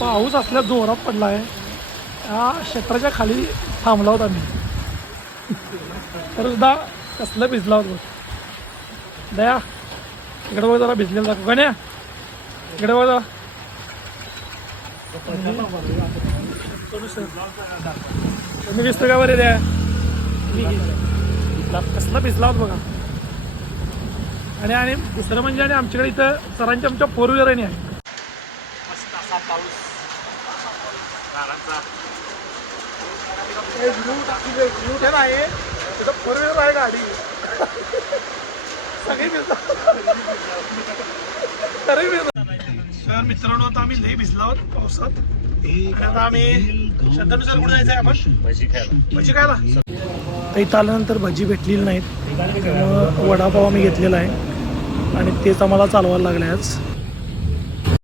पाऊस असल्या जोरात पडला आहे. या क्षेत्राच्या खाली थांबला होता मी, तर सुद्धा कसलं भिजला होता. दया इकडे बघ जरा भिजलेला दाखव. गण्या इकडे बघ जरा. तुम्ही भिजतो का बरे द्या. कसला भिजला होता बघा. आणि दुसरं म्हणजे आणि आमच्याकडे इथं सरांच्या आमच्या फोर व्हीलरने आहे. मस्त असा पाऊस आहे. तिथं फोर व्हीलर आहे गाडी. सगळी तर मित्रांनो आता आम्ही लई भिजलो आहोत पावसात. आता आम्ही श्रद्धानुसार कुठे जायचं आहे आपण भजी खायला. तर इथं आल्यानंतर भजी भेटलेली नाहीत, त्यामुळं वडापाव आम्ही घेतलेला आहे आणि तेच आम्हाला चालवायला लागले आज.